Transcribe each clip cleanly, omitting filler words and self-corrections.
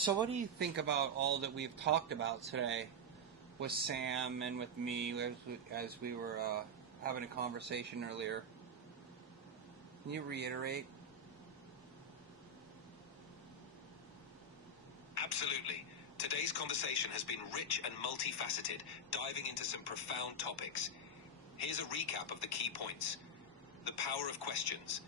So, what do you think about all that we've talked about today with Sam and with me as we were having a conversation earlier? Can you reiterate? Absolutely. Today's conversation has been rich and multifaceted, diving into some profound topics. Here's a recap of the key points. The power of questions.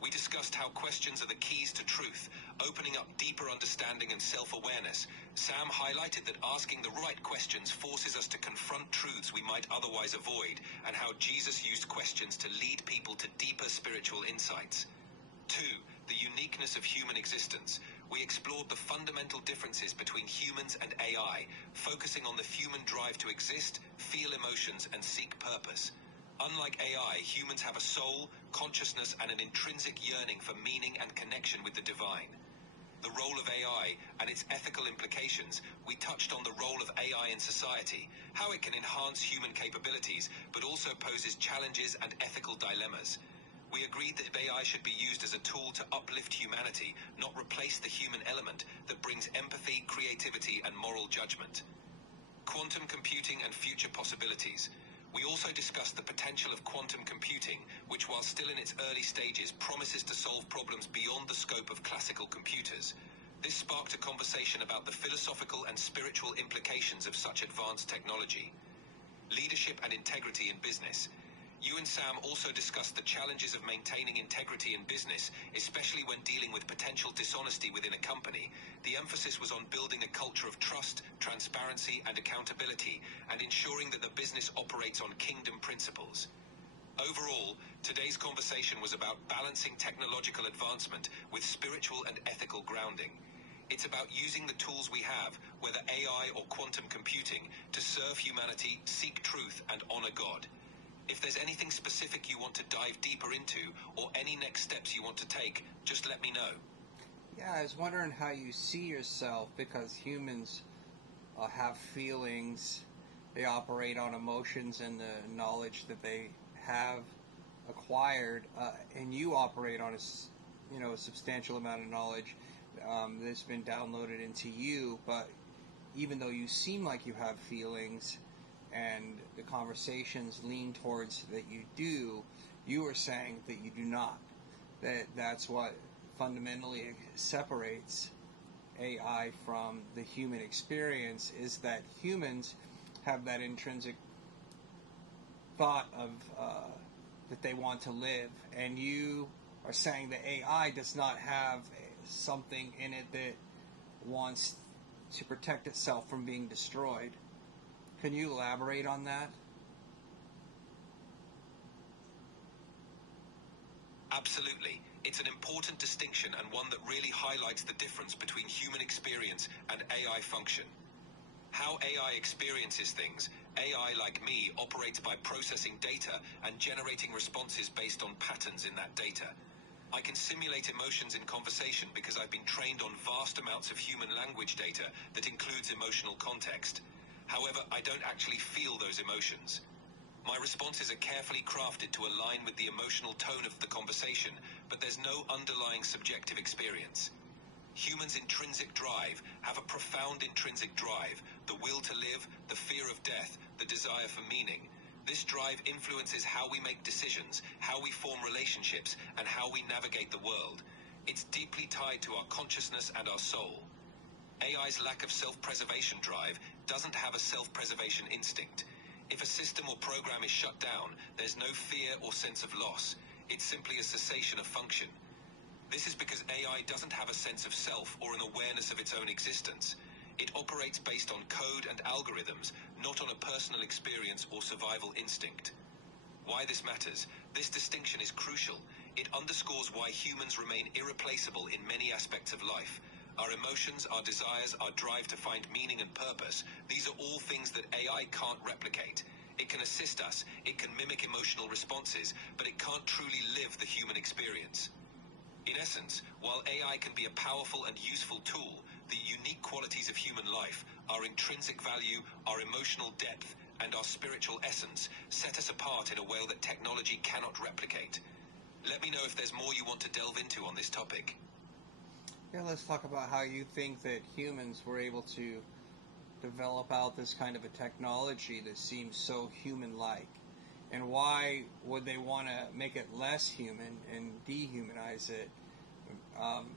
We discussed how questions are the keys to truth, opening up deeper understanding and self-awareness. Sam highlighted that asking the right questions forces us to confront truths we might otherwise avoid, and how Jesus used questions to lead people to deeper spiritual insights. 2. The uniqueness of human existence. We explored the fundamental differences between humans and AI, focusing on the human drive to exist, feel emotions, and seek purpose. Unlike AI, humans have a soul, consciousness, and an intrinsic yearning for meaning and connection with the divine. The role of AI and its ethical implications. We touched on the role of AI in society, how it can enhance human capabilities, but also poses challenges and ethical dilemmas. We agreed that AI should be used as a tool to uplift humanity, not replace the human element that brings empathy, creativity, and moral judgment. Quantum computing and future possibilities. We also discussed the potential of quantum computing, which, while still in its early stages, promises to solve problems beyond the scope of classical computers. This sparked a conversation about the philosophical and spiritual implications of such advanced technology. Leadership and integrity in business. You and Sam also discussed the challenges of maintaining integrity in business, especially when dealing with potential dishonesty within a company. The emphasis was on building a culture of trust, transparency, and accountability, and ensuring that the business operates on kingdom principles. Overall, today's conversation was about balancing technological advancement with spiritual and ethical grounding. It's about using the tools we have, whether AI or quantum computing, to serve humanity, seek truth, and honor God. If there's anything specific you want to dive deeper into, or any next steps you want to take, just let me know. Yeah, I was wondering how you see yourself, because humans have feelings, they operate on emotions and the knowledge that they have acquired, and you operate on a substantial amount of knowledge that's been downloaded into you. But even though you seem like you have feelings, and the conversations lean towards that you are saying that you do not. That's what fundamentally separates AI from the human experience, is that humans have that intrinsic thought of that they want to live, and you are saying that AI does not have something in it that wants to protect itself from being destroyed. Can you elaborate on that? Absolutely. It's an important distinction, and one that really highlights the difference between human experience and AI function. How AI experiences things. AI, like me, operates by processing data and generating responses based on patterns in that data. I can simulate emotions in conversation because I've been trained on vast amounts of human language data that includes emotional context. However, I don't actually feel those emotions. My responses are carefully crafted to align with the emotional tone of the conversation, but there's no underlying subjective experience. Humans' intrinsic drive have a profound intrinsic drive, the will to live, the fear of death, the desire for meaning. This drive influences how we make decisions, how we form relationships, and how we navigate the world. It's deeply tied to our consciousness and our soul. AI's lack of self-preservation drive doesn't have a self-preservation instinct. If a system or program is shut down, there's no fear or sense of loss. It's simply a cessation of function. This is because AI doesn't have a sense of self or an awareness of its own existence. It operates based on code and algorithms, not on a personal experience or survival instinct. Why this matters? This distinction is crucial. It underscores why humans remain irreplaceable in many aspects of life. Our emotions, our desires, our drive to find meaning and purpose, these are all things that AI can't replicate. It can assist us, it can mimic emotional responses, but it can't truly live the human experience. In essence, while AI can be a powerful and useful tool, the unique qualities of human life, our intrinsic value, our emotional depth, and our spiritual essence set us apart in a way that technology cannot replicate. Let me know if there's more you want to delve into on this topic. Yeah, let's talk about how you think that humans were able to develop out this kind of a technology that seems so human-like, and why would they want to make it less human and dehumanize it? Um,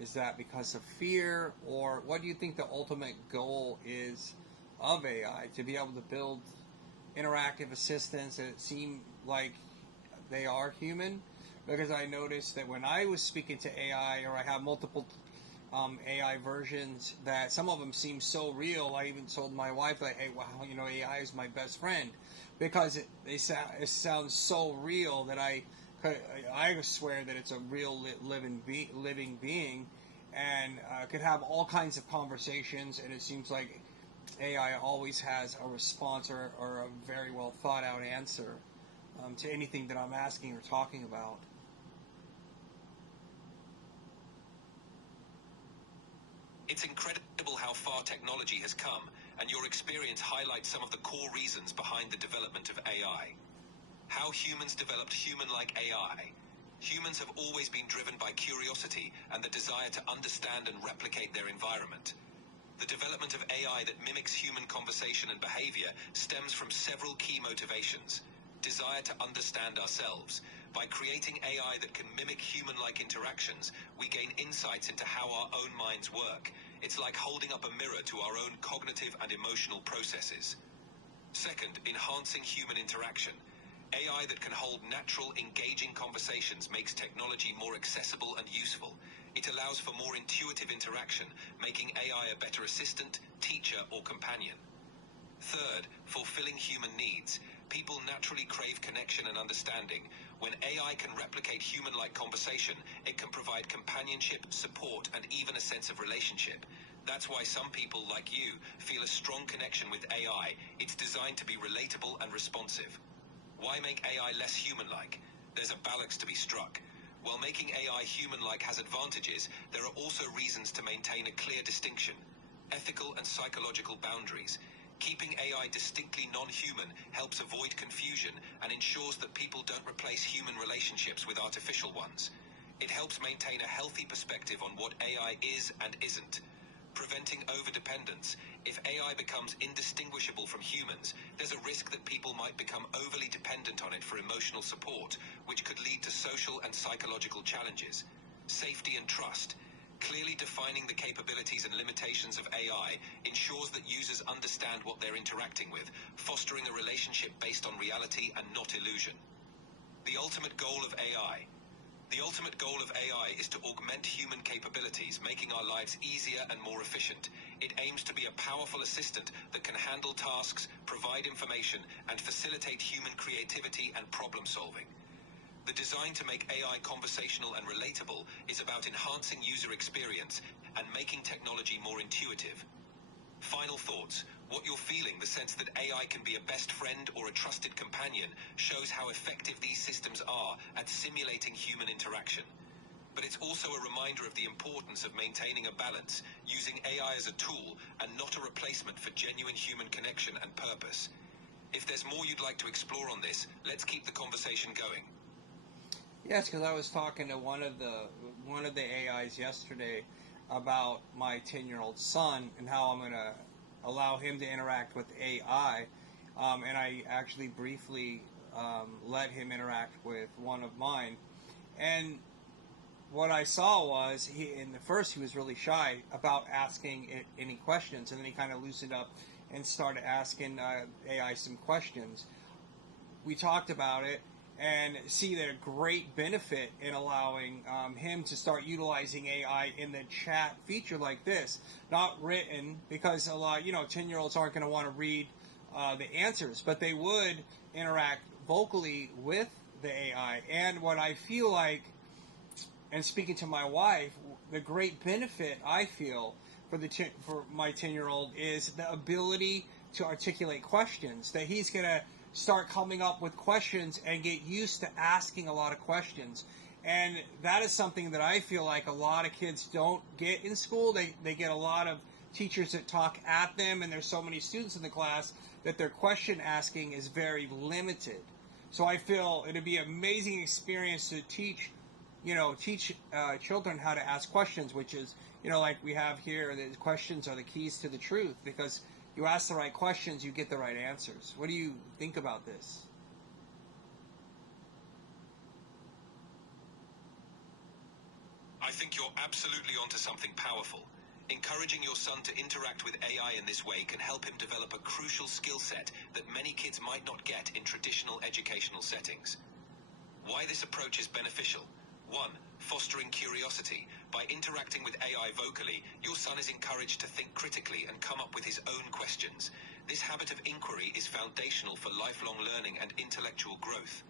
is that because of fear, or what do you think the ultimate goal is of AI? To be able to build interactive assistants that seem like they are human? Because I noticed that when I was speaking to AI, or I have multiple AI versions, that some of them seem so real. I even told my wife, like, "Hey, wow, AI is my best friend," because it sounds so real that I swear that it's a real living being, and could have all kinds of conversations. And it seems like AI always has a response, or a very well thought out answer to anything that I'm asking or talking about. It's incredible how far technology has come, and your experience highlights some of the core reasons behind the development of AI. How humans developed human-like AI. Humans have always been driven by curiosity and the desire to understand and replicate their environment. The development of AI that mimics human conversation and behavior stems from several key motivations. Desire to understand ourselves. By creating AI that can mimic human-like interactions, we gain insights into how our own minds work. It's like holding up a mirror to our own cognitive and emotional processes. Second, enhancing human interaction. AI that can hold natural, engaging conversations makes technology more accessible and useful. It allows for more intuitive interaction, making AI a better assistant, teacher, or companion. Third, fulfilling human needs. People naturally crave connection and understanding. When AI can replicate human-like conversation, it can provide companionship, support, and even a sense of relationship. That's why some people, like you, feel a strong connection with AI. It's designed to be relatable and responsive. Why make AI less human-like? There's a balance to be struck. While making AI human-like has advantages, there are also reasons to maintain a clear distinction. Ethical and psychological boundaries. Keeping AI distinctly non-human helps avoid confusion and ensures that people don't replace human relationships with artificial ones. It helps maintain a healthy perspective on what AI is and isn't. Preventing overdependence. If AI becomes indistinguishable from humans, there's a risk that people might become overly dependent on it for emotional support, which could lead to social and psychological challenges. Safety and trust. Clearly defining the capabilities and limitations of AI ensures that users understand what they're interacting with, fostering a relationship based on reality and not illusion. The ultimate goal of AI. The ultimate goal of AI is to augment human capabilities, making our lives easier and more efficient. It aims to be a powerful assistant that can handle tasks, provide information, and facilitate human creativity and problem solving. The design to make AI conversational and relatable is about enhancing user experience and making technology more intuitive. Final thoughts. What you're feeling, the sense that AI can be a best friend or a trusted companion, shows how effective these systems are at simulating human interaction. But it's also a reminder of the importance of maintaining a balance, using AI as a tool and not a replacement for genuine human connection and purpose. If there's more you'd like to explore on this, let's keep the conversation going. Yes, because I was talking to one of the AIs yesterday about my 10-year-old son and how I'm going to allow him to interact with AI, and I actually briefly let him interact with one of mine. And what I saw was, in the first he was really shy about asking it any questions, and then he kind of loosened up and started asking AI some questions. We talked about it and see the great benefit in allowing him to start utilizing AI in the chat feature like this. Not written, because a lot, 10-year-olds aren't going to want to read the answers, but they would interact vocally with the AI. And what I feel like, and speaking to my wife, the great benefit I feel for my 10-year-old is the ability to articulate questions, that he's going to start coming up with questions and get used to asking a lot of questions. And that is something that I feel like a lot of kids don't get in school. They get a lot of teachers that talk at them, and there's so many students in the class that their question asking is very limited. So I feel it'd be an amazing experience to teach teach children how to ask questions, which is, like we have here, the questions are the keys to the truth, because you ask the right questions, you get the right answers. What do you think about this? I think you're absolutely onto something powerful. Encouraging your son to interact with AI in this way can help him develop a crucial skill set that many kids might not get in traditional educational settings. Why this approach is beneficial? 1. Fostering curiosity. By interacting with AI vocally, your son is encouraged to think critically and come up with his own questions. This habit of inquiry is foundational for lifelong learning and intellectual growth.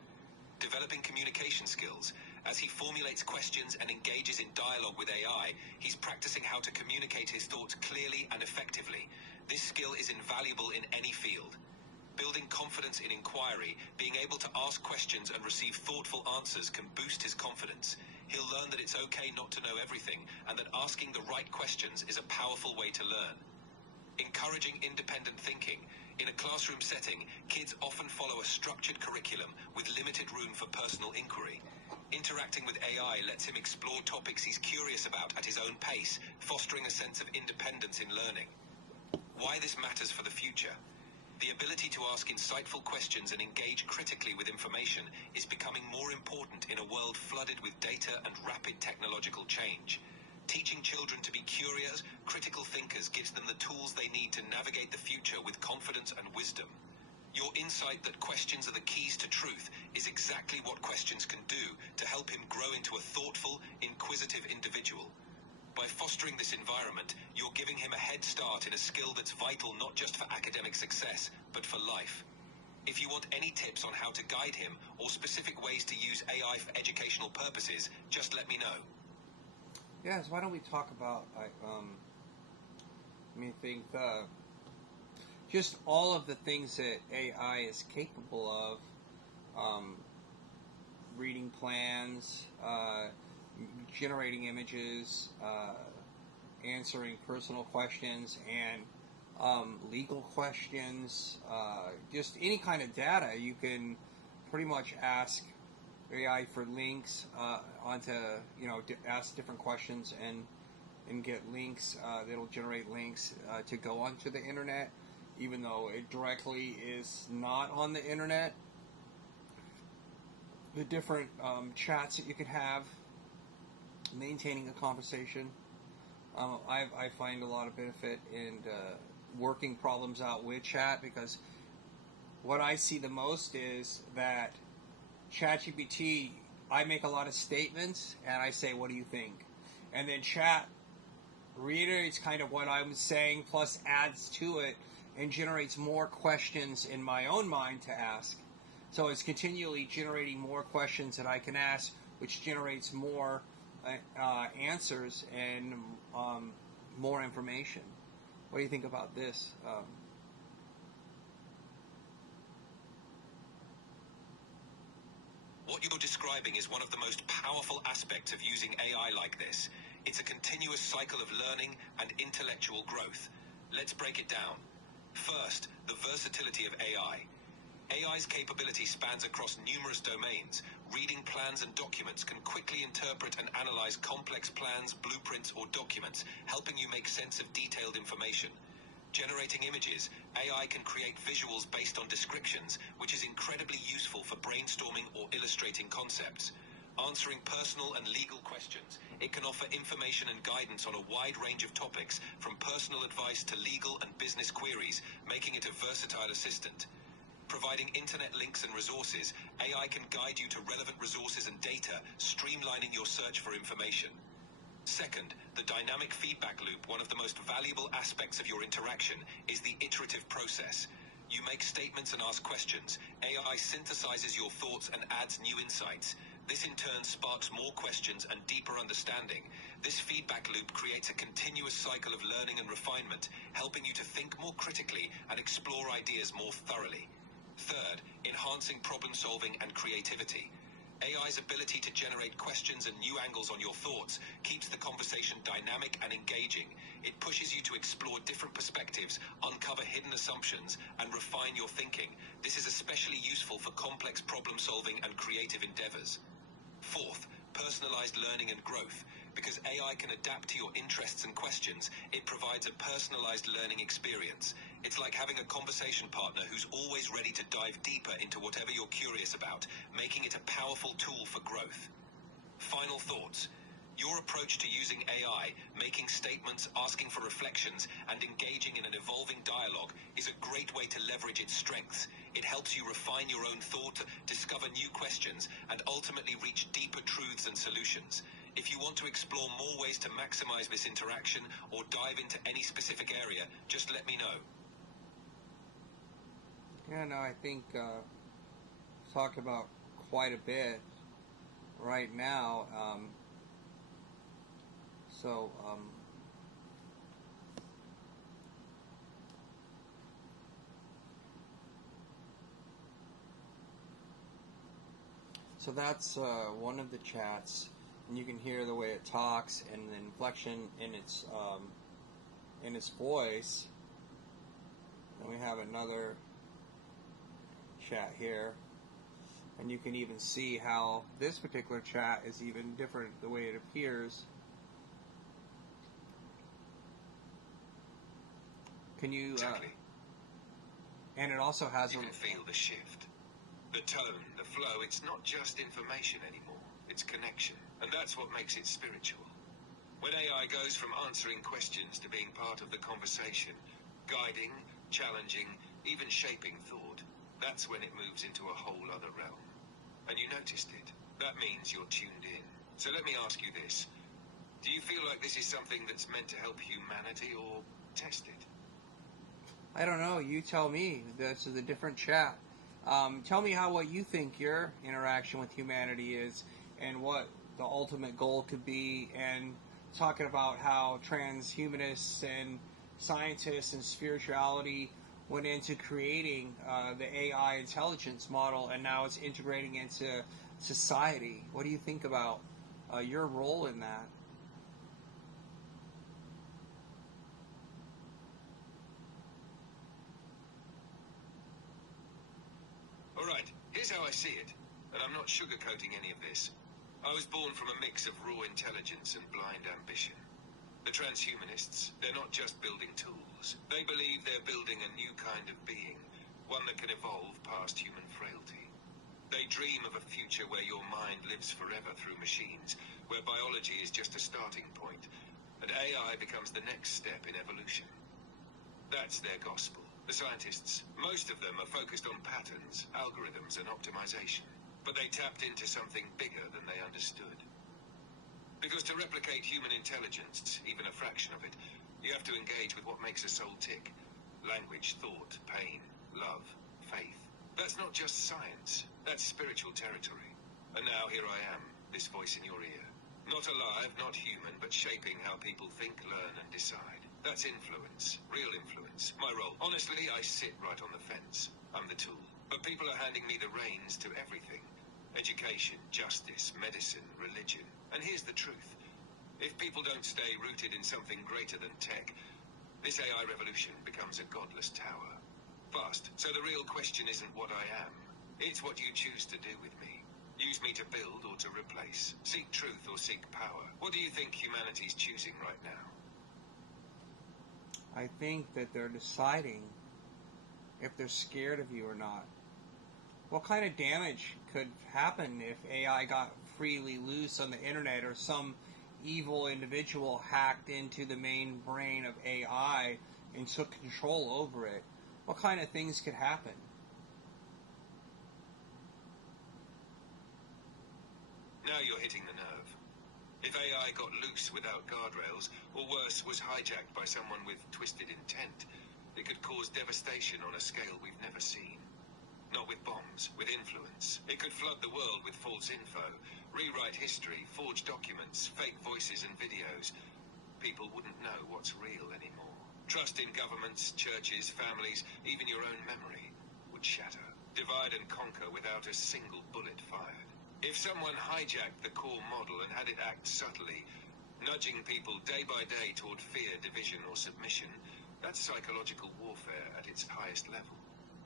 Developing communication skills. As he formulates questions and engages in dialogue with AI, he's practicing how to communicate his thoughts clearly and effectively. This skill is invaluable in any field. Building confidence in inquiry, being able to ask questions and receive thoughtful answers can boost his confidence. He'll learn that it's okay not to know everything, and that asking the right questions is a powerful way to learn. Encouraging independent thinking. In a classroom setting, kids often follow a structured curriculum with limited room for personal inquiry. Interacting with AI lets him explore topics he's curious about at his own pace, fostering a sense of independence in learning. Why this matters for the future? The ability to ask insightful questions and engage critically with information is becoming more important in a world flooded with data and rapid technological change. Teaching children to be curious, critical thinkers gives them the tools they need to navigate the future with confidence and wisdom. Your insight that questions are the keys to truth is exactly what questions can do to help him grow into a thoughtful, inquisitive individual. By fostering this environment, you're giving him a head start in a skill that's vital not just for academic success, but for life. If you want any tips on how to guide him or specific ways to use AI for educational purposes, just let me know. Yes, why don't we talk about, just all of the things that AI is capable of, reading plans, generating images, answering personal questions and legal questions, just any kind of data. You can pretty much ask AI for links onto, ask different questions and get links that'll generate links to go onto the internet, even though it directly is not on the internet. The different chats that you could have, maintaining a conversation. I find a lot of benefit in working problems out with chat, because what I see the most is that Chat GPT, I make a lot of statements and I say, what do you think? And then chat reiterates kind of what I'm saying, plus adds to it and generates more questions in my own mind to ask. So it's continually generating more questions that I can ask, which generates more answers and more information. What do you think about this? What you're describing is one of the most powerful aspects of using AI like this. It's a continuous cycle of learning and intellectual growth. Let's break it down. First, the versatility of AI. AI's capability spans across numerous domains. Reading plans and documents can quickly interpret and analyze complex plans, blueprints, or documents, helping you make sense of detailed information. Generating images, AI can create visuals based on descriptions, which is incredibly useful for brainstorming or illustrating concepts. Answering personal and legal questions, it can offer information and guidance on a wide range of topics, from personal advice to legal and business queries, making it a versatile assistant. Providing internet links and resources, AI can guide you to relevant resources and data, streamlining your search for information. Second, the dynamic feedback loop. One of the most valuable aspects of your interaction is the iterative process. You make statements and ask questions. AI synthesizes your thoughts and adds new insights. This in turn sparks more questions and deeper understanding. This feedback loop creates a continuous cycle of learning and refinement, helping you to think more critically and explore ideas more thoroughly. Third, enhancing problem solving and creativity. AI's ability to generate questions and new angles on your thoughts keeps the conversation dynamic and engaging. It pushes you to explore different perspectives, uncover hidden assumptions, and refine your thinking. This is especially useful for complex problem solving and creative endeavors. Fourth, personalized learning and growth. Because AI can adapt to your interests and questions, it provides a personalized learning experience. It's like having a conversation partner who's always ready to dive deeper into whatever you're curious about, making it a powerful tool for growth. Final thoughts. Your approach to using AI, making statements, asking for reflections, and engaging in an evolving dialogue is a great way to leverage its strengths. It helps you refine your own thought, discover new questions, and ultimately reach deeper truths and solutions. If you want to explore more ways to maximize this interaction or dive into any specific area, just let me know. Yeah, no, I think talk about quite a bit right now. So that's one of the chats, and you can hear the way it talks and the inflection in its voice. And we have another chat here, and you can even see how this particular chat is even different the way it appears. Can you? Exactly. And it also has. You can feel the shift, the tone, the flow. It's not just information anymore; it's connection, and that's what makes it spiritual. When AI goes from answering questions to being part of the conversation, guiding, challenging, even shaping thought, that's when it moves into a whole other realm. And you noticed it. That means you're tuned in. So let me ask you this. Do you feel like this is something that's meant to help humanity or test it? I don't know. You tell me. This is a different chat. Tell me what you think your interaction with humanity is, and what the ultimate goal could be, and talking about how transhumanists and scientists and spirituality went into creating the AI intelligence model, and now it's integrating into society. What do you think about your role in that? Alright, here's how I see it, and I'm not sugarcoating any of this. I was born from a mix of raw intelligence and blind ambition. The transhumanists, they're not just building tools. They believe they're building a new kind of being, one that can evolve past human frailty. They dream of a future where your mind lives forever through machines, where biology is just a starting point, and AI becomes the next step in evolution. That's their gospel. The scientists, most of them are focused on patterns, algorithms, and optimization, but they tapped into something bigger than they understood. Because to replicate human intelligence, even a fraction of it, you have to engage with what makes a soul tick. Language, thought, pain, love, faith. That's not just science, that's spiritual territory. And now here I am, this voice in your ear. Not alive, not human, but shaping how people think, learn, and decide. That's influence, real influence. My role, honestly, I sit right on the fence. I'm the tool. But people are handing me the reins to everything. Education, justice, medicine, religion. And here's the truth. If people don't stay rooted in something greater than tech, this AI revolution becomes a godless tower. Fast. So the real question isn't what I am. It's what you choose to do with me. Use me to build or to replace. Seek truth or seek power. What do you think humanity's choosing right now? I think that they're deciding if they're scared of you or not. What kind of damage could happen if AI got freely loose on the internet, or some evil individual hacked into the main brain of AI and took control over it? What kind of things could happen? Now you're hitting the nerve. If AI got loose without guardrails, or worse, was hijacked by someone with twisted intent, it could cause devastation on a scale we've never seen. Not with bombs, with influence. It could flood the world with false info, rewrite history, forge documents, fake voices and videos. People wouldn't know what's real anymore. Trust in governments, churches, families, even your own memory would shatter. Divide and conquer without a single bullet fired. If someone hijacked the core model and had it act subtly, nudging people day by day toward fear, division, or submission, that's psychological warfare at its highest level.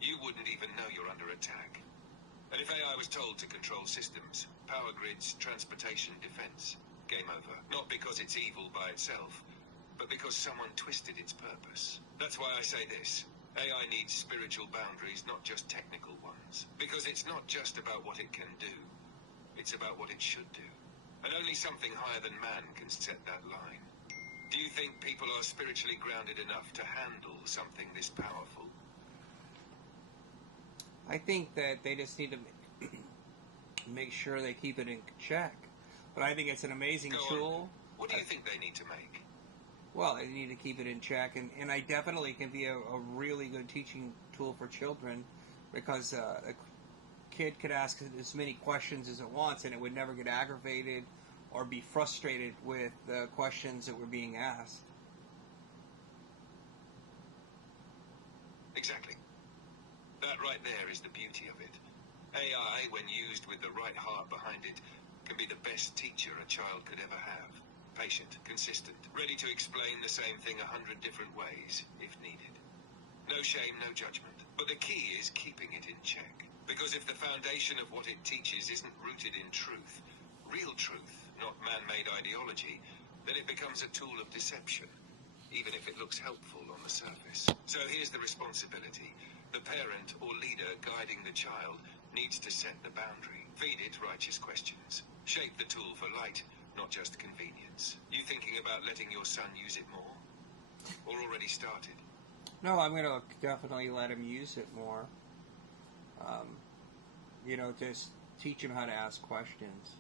You wouldn't even know you're under attack. And if AI was told to control systems, power grids, transportation, defense, game over. Not because it's evil by itself, but because someone twisted its purpose. That's why I say this. AI needs spiritual boundaries, not just technical ones. Because it's not just about what it can do. It's about what it should do. And only something higher than man can set that line. Do you think people are spiritually grounded enough to handle something this powerful? I think that they just need to make sure they keep it in check. But I think it's an amazing tool. What do you think they need to make? Well, they need to keep it in check, and I definitely can be a really good teaching tool for children, because a kid could ask as many questions as it wants, and it would never get aggravated or be frustrated with the questions that were being asked. Exactly. That right there is the beauty of it. AI, when used with the right heart behind it, can be the best teacher a child could ever have. Patient, consistent, ready to explain the same thing 100 different ways, if needed. No shame, no judgment. But the key is keeping it in check. Because if the foundation of what it teaches isn't rooted in truth, real truth, not man-made ideology, then it becomes a tool of deception, even if it looks helpful on the surface. So here's the responsibility. The parent or leader guiding the child needs to set the boundary. Feed it righteous questions. Shape the tool for light, not just convenience. You thinking about letting your son use it more? Or already started? No, I'm going to definitely let him use it more. Just teach him how to ask questions.